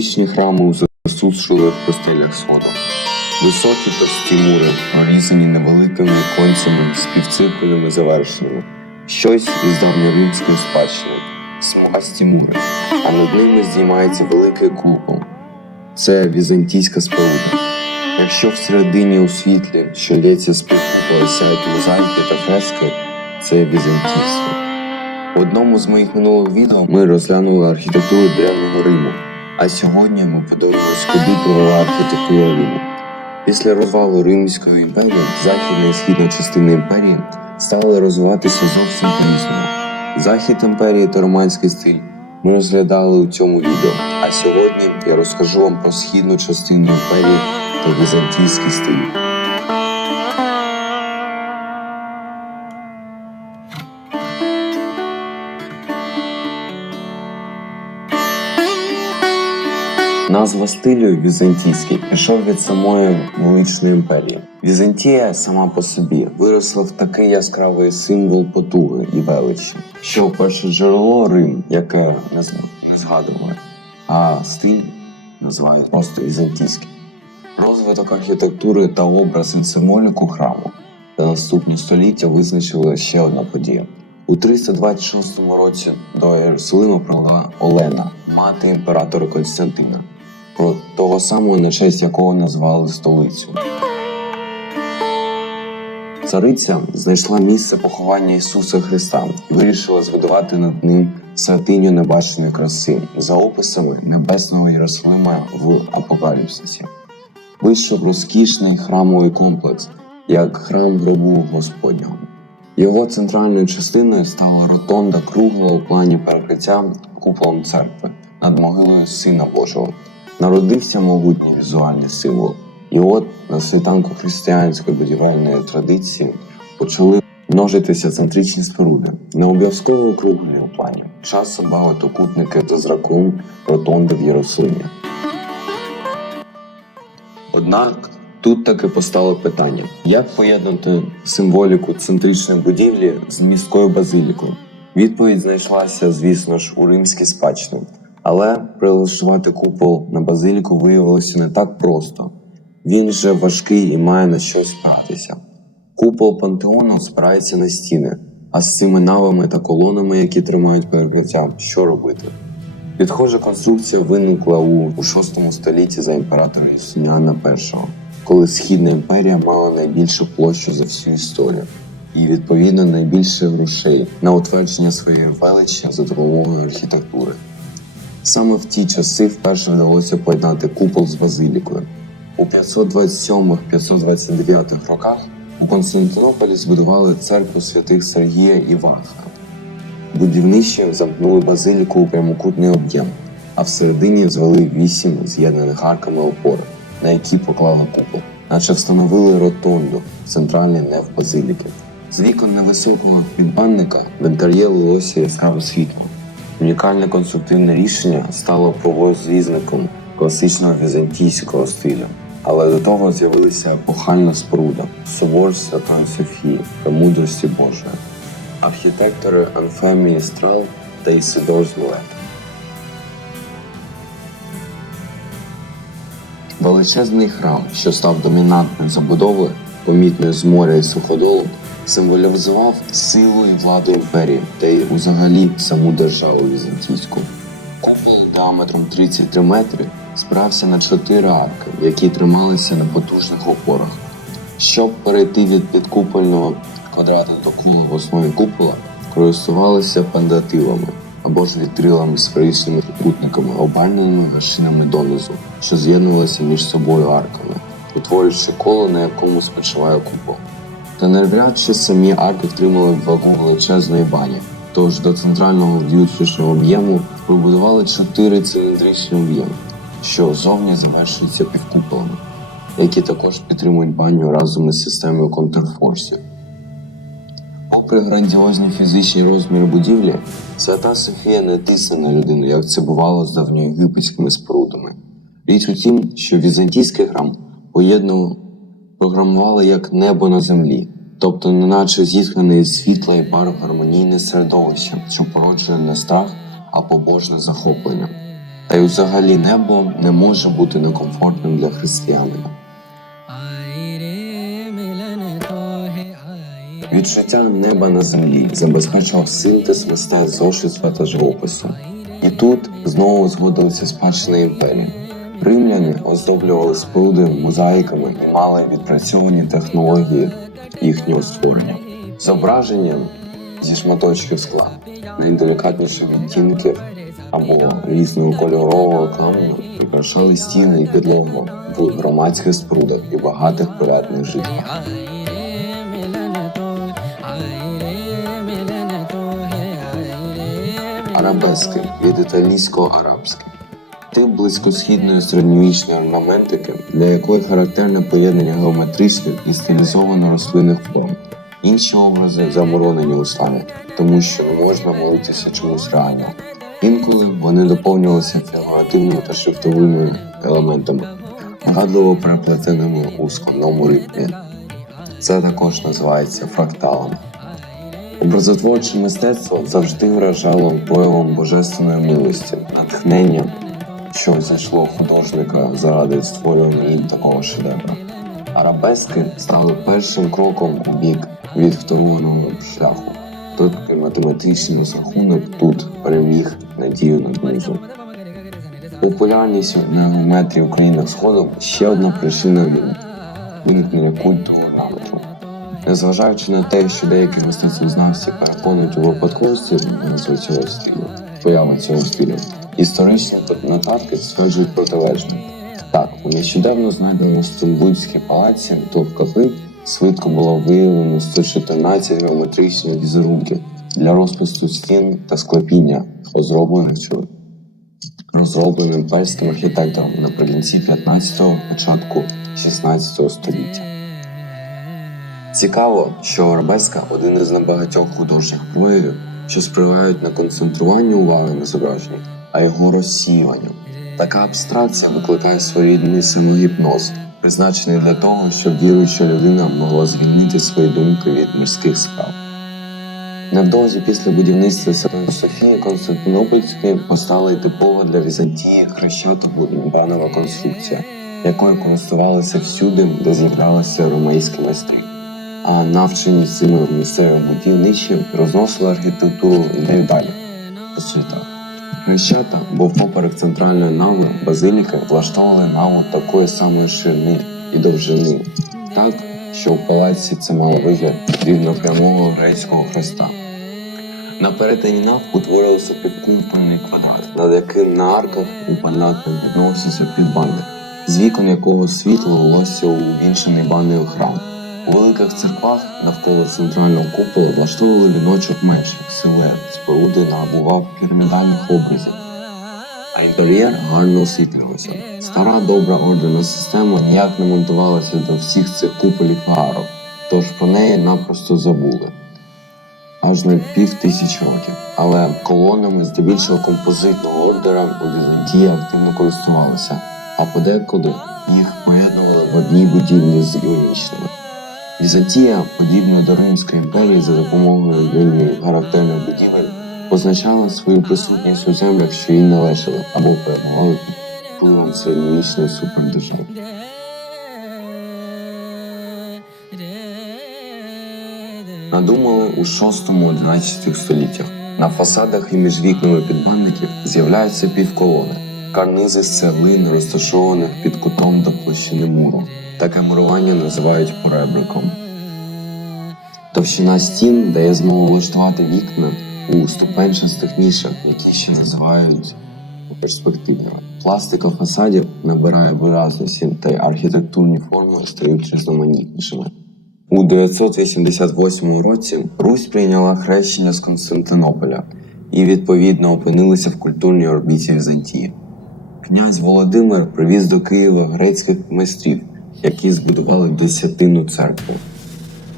Античні храми засушили в постелях сходу. Високі товсті мури, прорізані невеликими віконцями з півциркульними завершеннями. Щось із давньоримської спадщини, смугасті мури, а над ними здіймається великий купол. Це візантійська споруда. Якщо всередині у світлі, що лється з півкупола, мозаїки та фрески, це візантійське. В одному з моїх минулих відео ми розглянули архітектуру древнього Риму, а сьогодні ми подивимось, куди провела архітектура Риму. Після розвалу Римської імперії західна і східна частини імперії стали розвиватися зовсім по-різному. Захід імперії та романський стиль ми розглядали у цьому відео. А сьогодні я розкажу вам про східну частину імперії та візантійський стиль. Назва стилю візантійський пішов від самої величної імперії. Візантія сама по собі виросла в такий яскравий символ потуги і величі, що перше джерело Рим, яке не, згадували, а стиль називають просто візантійський. Розвиток архітектури та образ і символіку храму та наступні століття визначила ще одна подія. У 326 році до Єрусалима прибула Олена, мати імператора Константина, того самого, на честь якого назвали столицю. Цариця знайшла місце поховання Ісуса Христа і вирішила збудувати над ним святиню небаченої краси за описами небесного Єрусалима в Апокаліпсисі. Вийшов розкішний храмовий комплекс, як храм гробу Господнього. Його центральною частиною стала ротонда кругла у плані перекриття куполом церкви над могилою Сина Божого. Народився могутній візуальний символ. І от на світанку християнської будівельної традиції почали множитися центричні споруди, не обов'язково округлені у плані, часом багатокутники та зракун ротонди в Єрусалимі. Однак тут таки постало питання: як поєднати символіку центричної будівлі з міською базилікою? Відповідь знайшлася, звісно ж, у римській спадщині, але прилаштувати купол на базиліку виявилося не так просто. Він же важкий і має на щось спиратися. Купол пантеону спирається на стіни, а з цими навами та колонами, які тримають перекриття, що робити? Підхожа конструкція виникла у, 6 столітті за імператора Юстиніана І, коли Східна імперія мала найбільшу площу за всю історію і відповідно найбільше грошей на утвердження своєї величі за допомогою архітектури. Саме в ті часи вперше вдалося поєднати купол з базилікою. У 527-529 роках у Константинополі збудували церкву святих Сергія і Вафа. Будівничі замкнули базиліку у прямокутний об'єм, а всередині звели вісім з'єднаних арками опор, на які поклали купол, наче встановили ротонду, центральний неф базиліки. З вікон невисокого підбанника в інтер'єр лилося яскраве світло. Унікальне конструктивне рішення стало провозвізником класичного візантійського стилю. Але до того з'явилася епохальна споруда собор Святої Софії та мудрості Божої архітектори Анфемі Істрал та Ісидор Змулет. Величезний храм, що став домінантною забудовою, помітною з моря і суходолу, символізував силу і владу імперії та й взагалі саму державу візантійську. Купол діаметром 33 метри спирався на чотири арки, які трималися на потужних опорах. Щоб перейти від підкупольного квадрата до кола в основі купола, користувалися пендатилами або ж вітрилами з фрисими трикутниками, обальненими вершинами донизу, що з'єднувалися між собою арками, утворюючи коло, на якому спочиває купол. Та навряд чи самі арки втримали вагу величезної бані. Тож до центрального внутрішнього об'єму побудували чотири циліндричні об'єми, що зовні завершуються півкуполами, які також підтримують баню разом із системою контрфорсів. Попри грандіозні фізичні розміри будівлі, Свята Софія не тисне на людину, як це бувало з давньоєгипетськими спорудами. Річ у тім, що візантійський храм поєднував програмували як небо на землі, тобто, неначе зіткнене світла і барв гармонійне середовище, що породжує не страх, а побожне захоплення. Та й взагалі небо не може бути некомфортним для християнина. Відчуття неба на землі забезпечував синтез мистецтва зошитства та живопису. І тут знову згодилися спадщини імперії. Римляни оздоблювали споруди мозаїками і мали відпрацьовані технології їхнього створення. Зображенням зі шматочків скла, найделікатніших відтінки або різного кольорового каменю прикрашали стіни і підлогу в громадських спорудах і багатих порядних житлах. Арабески від італійського Тип близькосхідної середньовічної орнаментики, для якої характерне поєднання геометричних і стилізовано рослинних форм. Інші образи заборонені у ісламі, тому що не можна молитися чомусь реально. Інколи вони доповнювалися фігуративними та шрифтовими елементами, нагадливо переплетеними у складному ритмі. Це також називається фракталами. Образотворче мистецтво завжди вражало проявом божественної милості, натхненням, що зайшло художника заради створювання такого шедевра. Арабески стали першим кроком у бік від відвторованого шляху. Тобто математичний розрахунок тут переміг надію над музом. Популярність на геометрії в країнах Сходу ще одна причина виникнення культу орнаменту. Незважаючи на те, що деякі мистецтвознавці переконують у випадковості назви цього стилю, появи цього стилю, історичні нотатки стверджують протилежне. Так, у нещодавно знайденому Стамбульській палаці Топкапи швидко було виявлено 114 геометричних візерунків для розпису стін та склепіння, розроблених розробленим перським архітектором наприкінці 15-го, початку 16 століття. Цікаво, що арабеска один із небагатьох художніх проявів, що сприяють на концентруванню уваги на зображенні, а його розсіюванню. Така абстракція викликає своєрідний самогіпноз, призначений для того, щоб віруюча людина могла звільнити свої думки від мирських справ. Невдовзі після будівництва Святої Софії Константинопольської постала типова для Візантії хрещата банова конструкція, якою користувалися всюди, де з'являлися ромейські майстри. А навчені цими місцеві будівничі розносили архітектуру ідею далі по світах. Хрещата, бо поперек центральної нави базиліки влаштовували наву такої самої ширини і довжини, так що в палаці це мало вигляд рівнопрямого грецького хреста. На перетині нав утворився півкупольний квадрат, над яким на арках у упальнатно відносився підбанник, з вікон якого світло лилося у увінчений банею храм. У великих церквах навколо центрального купола влаштовували віночок мечів, силует, споруди набував пірамідальних образів. А інтер'єр гарно освітлювався. Стара добра ордерна система ніяк не монтувалася до всіх цих куполів арок, тож про неї напросто забули аж на пів тисячі років. Але колонами здебільшого композитного ордера у Візантії активно користувалися, а подекуди їх поєднували в одній будівлі з іонічними. Візантія, подібно до Римської імперії за допомогою вельми характерних будівель, позначала свою присутність у землях, що їй належали або під впливом середньовічної супердержави. Надумали у 6-11 століттях. На фасадах і між вікнами підбанників з'являються півколони, карнизи з цеглин, розташованих під кутом до площини муру. Таке мурування називають поребриком. Товщина стін дає змогу влаштувати вікна у ступенчастих нішах, які ще називають перспективними. Пластика фасадів набирає виразності та й архітектурні форми стають різноманітнішими. У 988 році Русь прийняла хрещення з Константинополя і відповідно опинилася в культурній орбіті Візантії. Князь Володимир привіз до Києва грецьких майстрів, які збудували десятину церкви.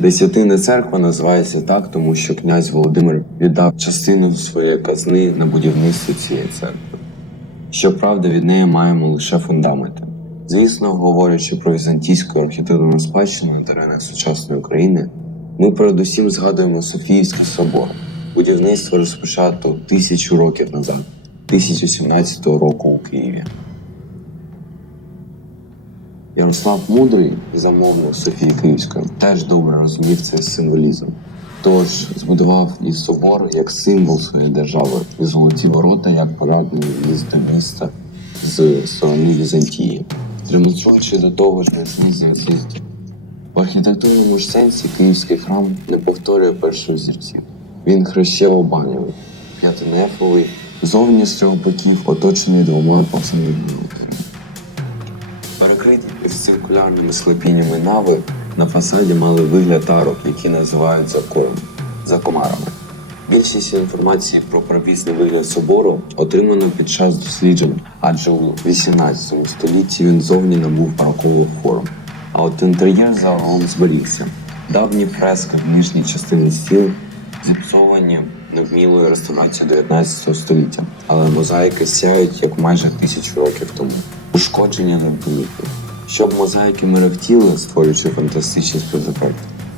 Десятина церква називається так, тому що князь Володимир віддав частину своєї казни на будівництво цієї церкви. Щоправда, від неї маємо лише фундаменти. Звісно, говорячи про візантійську архітектурну спадщину на теренах сучасної України, ми передусім згадуємо Софіївський собор, будівництво розпочато тисячу років назад. 1017 року у Києві. Ярослав Мудрий, замовник Софії Київської, теж добре розумів цей символізм. Тож збудував і собор як символ своєї держави, і золоті ворота як парадний в'їзд до міста з сторони Візантії, демонструючи до того ж нацистів. В архітектурному ж сенсі київський храм не повторює перших зірців. Він хрещево банявий, п'ятинефовий, зовні з трьох боків оточений двома повсаними Перекриті циркулярними склепіннями нави на фасаді мали вигляд арок, які називають заком, закомарами. Більшість інформації про правісний вигляд собору отримано під час досліджень, адже у 18 столітті він зовні набув барокових форм. А от інтер'єр загалом зберігся. Давні фрески в нижній частині стіл зіпсовані невмілою реставрацією 19 століття, але мозаїки сяють як майже тисячу років тому. Ушкодження не помітні. Щоб мозаїки мерехтіли, створюючи фантастичний спецефект,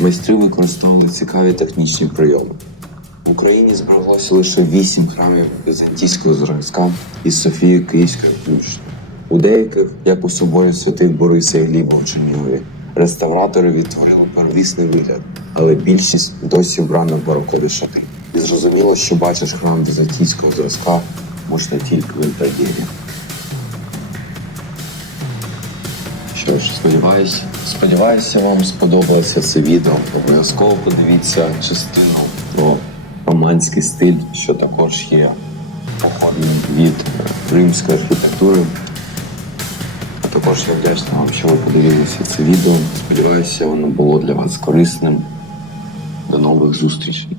майстри використовували цікаві технічні прийоми. В Україні збереглося лише вісім храмів візантійського зразка із Софії Київської включно. У деяких, як у соборі святих Бориса і Гліба у Чернігові, реставратори відтворили первісний вигляд, але більшість досі вбрана в барокові шати. І зрозуміло, що бачиш храм візантійського зразка можна тільки в інтер'єрі. Що ж, сподіваюся, сподіваюся, вам сподобалося це відео. Обов'язково подивіться частину про романський стиль, що також є походним від римської архітектури. Також я вдячний вам, що ви подивилися це відео. Сподіваюся, воно було для вас корисним. До нових зустрічей.